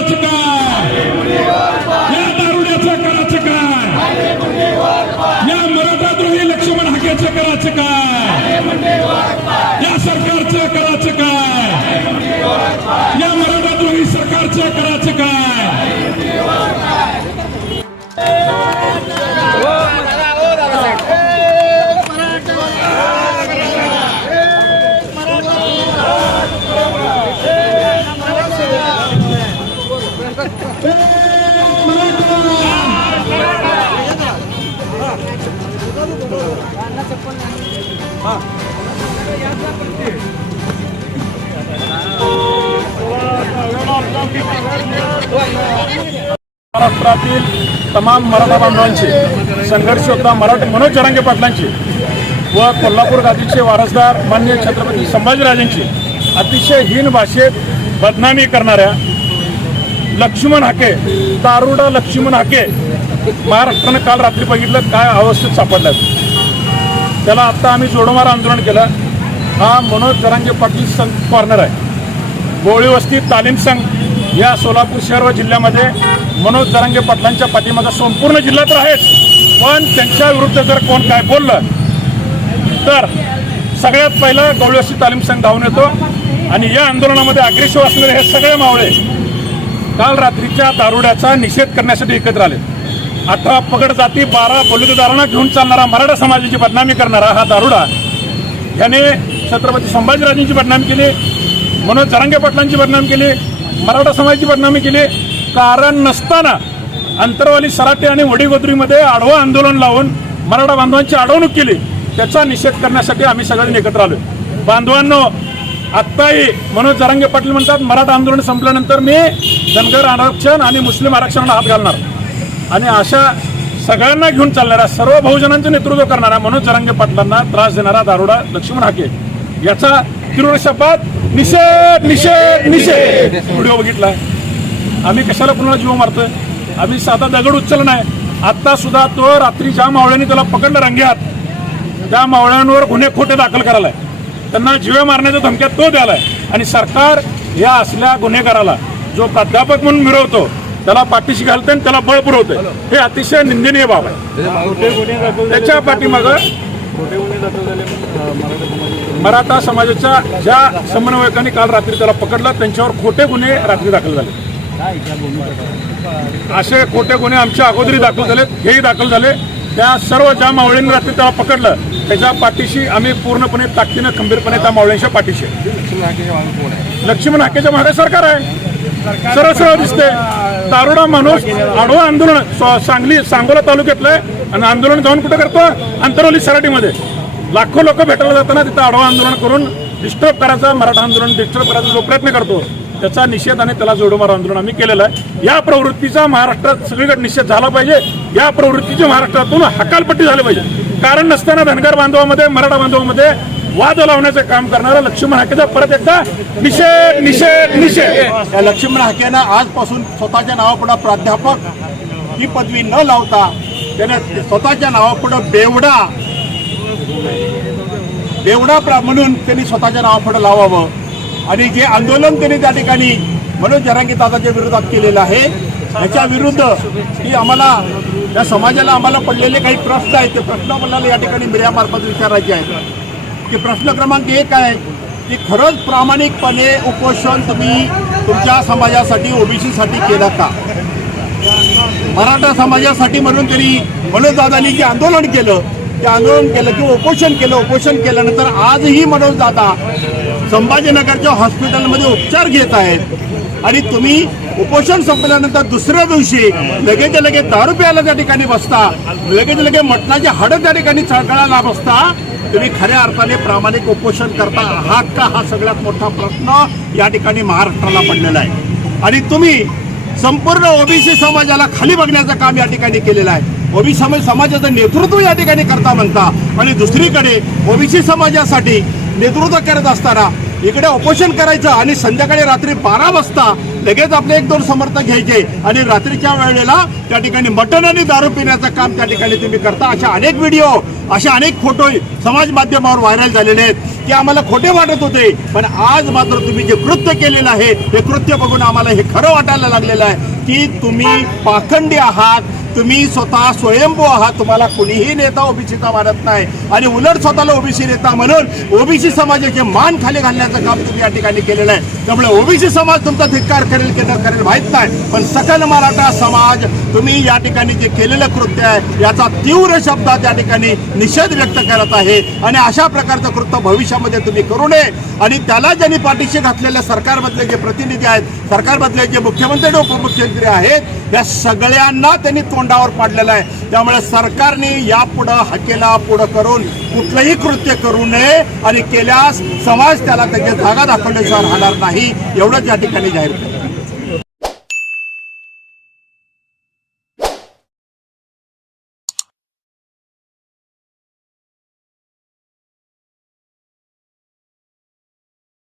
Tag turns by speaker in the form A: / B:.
A: करायचं काय या दारुड्याचं करायचं काय या मराठाद्रोही लक्ष्मण हाकेचं करायचं काय या सरकारचं करायचं काय या मराठाद्रोही सरकारचं करायचं काय महाराष्ट्रातील तमाम मराठा बांधवांची संघर्ष होता मराठी मनोज जरांगे पाटलांची व कोल्हापूर गादीचे वारसदार मान्य छत्रपती संभाजीराजांची अतिशय हीन भाषेत बदनामी करणाऱ्या लक्ष्मण हाके दारुडा लक्ष्मण हाके महाराष्ट्रानं काल रात्री बघितलं काय अवस्थेत सापडल्यात. त्याला आता आम्ही जोडोमार आंदोलन केलं. हा मनोज जरांगे पाटील संघ कॉर्नर आहे. गोळी वस्ती तालीम संघ या सोलापूर शहर व जिल्ह्यामध्ये मनोज जरांगे पाटलांच्या पाठीमागा संपूर्ण जिल्हा तर आहेच. पण त्यांच्या विरुद्ध जर कोण काय बोललं तर सगळ्यात पहिलं गवळी तालीम संघ धावून येतो. आणि या आंदोलनामध्ये अग्रेसिव्ह असलेले हे सगळे मावळे काल रात्रीच्या दारुड्याचा निषेध करण्यासाठी एकत्र आले. अठरा पगड जाती बारा बलुतेदारांना घेऊन चालणारा मराठा समाजाची बदनामी करणारा हा दारुडा. याने छत्रपती संभाजीराजांची बदनामी केली मनोज जरांगे पाटलांची बदनामी केली मराठा समाजाची बदनामी केली. कारण नसताना अंतरवाली सराटे आणि वडीगोद्रीमध्ये आडवं आंदोलन लावून मराठा बांधवांची अडवणूक केली त्याचा निषेध करण्यासाठी आम्ही सगळ्यांनी एकत्र आलो बांधवांनो आत्ताही मनोज जरांगे पाटील म्हणतात मराठा आंदोलन संपल्यानंतर मी धनगर आरक्षण आणि मुस्लिम आरक्षणाला हात घालणार. आणि अशा सगळ्यांना घेऊन चालणाऱ्या सर्व बहुजनांचं नेतृत्व करणाऱ्या मनोज जरांगे पाटलांना त्रास देणारा दारोडा लक्ष्मण हाके. याचा तीव्र शब्दात निषेध निषेध निषेध. व्हिडिओ बघितला? आम्ही कशाला कुणाला जीव मारतोय? आम्ही साधा दगड उचलला नाही. आता सुद्धा तो रात्री ज्या मावळ्यांनी त्याला पकडलं रंग्यात त्या मावळ्यांवर गुन्हे खोटे दाखल करायलाय. त्यांना जीवे मारण्याच्या धमक्यात तो द्यालाय आणि सरकार या असल्या गुन्हेगाराला जो प्राध्यापक म्हणून मिरवतो त्याला पाठीशी घालते आणि त्याला बळ पुरवते हे अतिशय निंदनीय बाब आहे. त्याच्या पाठीमाग मराठा समाजाच्या ज्या समन्वयकांनी काल रात्री त्याला पकडलं त्यांच्यावर खोटे गुन्हे रात्री दाखल झाले. असे खोटे गुन्हे आमच्या अगोदरी दाखल झालेत हेही दाखल झाले. त्या सर्व ज्या मावळींनी रात्री त्याला पकडलं त्याच्या पाठीशी आम्ही पूर्णपणे ताकदीनं खंबीरपणे त्या मावळ्यांच्या पाठीशी. लक्ष्मण हाकेच्या मागे सरकार आहे. सरळ सरळ दिसते दारुडा माणूस आडवा आंदोलन सांगली सांगोला तालुक्यातलं आहे. आणि आंदोलन जाऊन कुठं करतो? अंतरवली सराटीमध्ये. लाखो लोक भेटायला जाताना तिथं आडवा आंदोलन करून डिस्टर्ब करायचा मराठा आंदोलन डिस्टर्ब करायचा जो प्रयत्न करतो. त्याचा निषेध आणि त्याला जोडमार आंदोलन आम्ही केलेलं आहे. या प्रवृत्तीचा महाराष्ट्रात सगळीकडे निषेध झाला पाहिजे. या प्रवृत्तीची महाराष्ट्रातून हकालपट्टी झाली पाहिजे. कारण नसताना धनगर बांधवामध्ये मराठा बांधवामध्ये वाद लावण्याचं काम करणारा लक्ष्मण हाकेचा परत एकदा निषेध निषेध निषेध.
B: लक्ष्मण हाकेनं आजपासून स्वतःच्या नावापुढं प्राध्यापक ही पदवी न लावता त्याने स्वतःच्या नावापुढं बेवडा बेवडा म्हणून त्यांनी स्वतःच्या नावापुढं लावावं. आणि जे आंदोलन त्यांनी त्या ठिकाणी मनोज जरांगी दादाच्या विरोधात केलेलं आहे याच्या विरुद्ध की आम्हाला या समाजाला आम्हाला पडलेले काही प्रश्न आहेत. ते प्रश्न मला या ठिकाणी मीडियामार्फत विचारायचे आहेत. की प्रश्न क्रमांक एक आहे की खरंच प्रामाणिकपणे उपोषण तुम्ही तुमच्या समाजासाठी ओबीसीसाठी केलं का? मराठा समाजासाठी म्हणून तरी मनोजदादांनी जे आंदोलन केलं ते आंदोलन केलं किंवा उपोषण केलं उपोषण केल्यानंतर आजही मनोज दादा संभाजीनगरच्या हॉस्पिटलमध्ये उपचार घेत आहेत. आणि तुम्ही उपोषण संपल्यानंतर दुसऱ्या दिवशी लगेच लगेच दारू प्यायला त्या ठिकाणी बसता. लगेच लगेच मटणाची हाडं त्या ठिकाणी चळकळायला बसता. तुम्ही खऱ्या अर्थाने प्रामाणिक उपोषण करता आहात का? हा सगळ्यात मोठा प्रश्न या ठिकाणी महाराष्ट्राला पडलेला आहे. आणि तुम्ही संपूर्ण ओबीसी समाजाला खाली बघण्याचं काम या ठिकाणी केलेलं आहे. ओबीसी समाज समाजाचं नेतृत्व या ठिकाणी करता म्हणता. आणि दुसरीकडे ओबीसी समाजासाठी नेतृत्व करत असताना इकडे ऑपरेशन करायचं आणि संध्याकाळी रात्री बारा वाजता लगेच आपले एक दोन समर्थक घ्यायचे. आणि रात्रीच्या वेळेला त्या ठिकाणी मटण आणि दारू पिण्याचं काम त्या ठिकाणी तुम्ही करता. अशा अनेक व्हिडिओ असे अनेक फोटो समाज माध्यमावर व्हायरल झालेले आहेत की आम्हाला खोटे वाटत होते. पण आज मात्र तुम्ही जे कृत्य केलेलं आहे हे कृत्य बघून आम्हाला हे खरं वाटायला लागलेलं आहे की तुम्ही पाखंडी आहात तुम्ही स्वतः स्वयंभू आहात. तुम्हाला कुणीही नेता ओबीसीचा मानत नाही. आणि उलट स्वतःला ओबीसी नेता म्हणून ओबीसी समाजाचे मान खाली घालण्याचं काम तुम्ही या ठिकाणी केलेलं आहे. त्यामुळे ओबीसी समाज तुमचा धिक्कार करेल की न करेल माहीत नाही. पण सकल मराठा समाज तुम्ही या ठिकाणी जे केलेलं कृत्य आहे याचा तीव्र शब्दात या ठिकाणी निषेध व्यक्त करत आहे. आणि अशा प्रकारचं कृत्य भविष्यामध्ये तुम्ही करू नये. आणि त्याला ज्यांनी पाठीशी घातलेल्या सरकारमधले जे प्रतिनिधी आहेत सरकारमधले जे मुख्यमंत्री आणि उपमुख्यमंत्री आहेत या सगळ्यांना त्यांनी तोंडावर पाडलेलं आहे. त्यामुळे सरकारने यापुढं हकेला पुढं करून कुठलंही कृत्य करू नये आणि केल्यास समाज त्याला त्याची जागा दाखवल्याशिवाय राहणार नाही. एवढंच या ठिकाणी जाहीर केलं.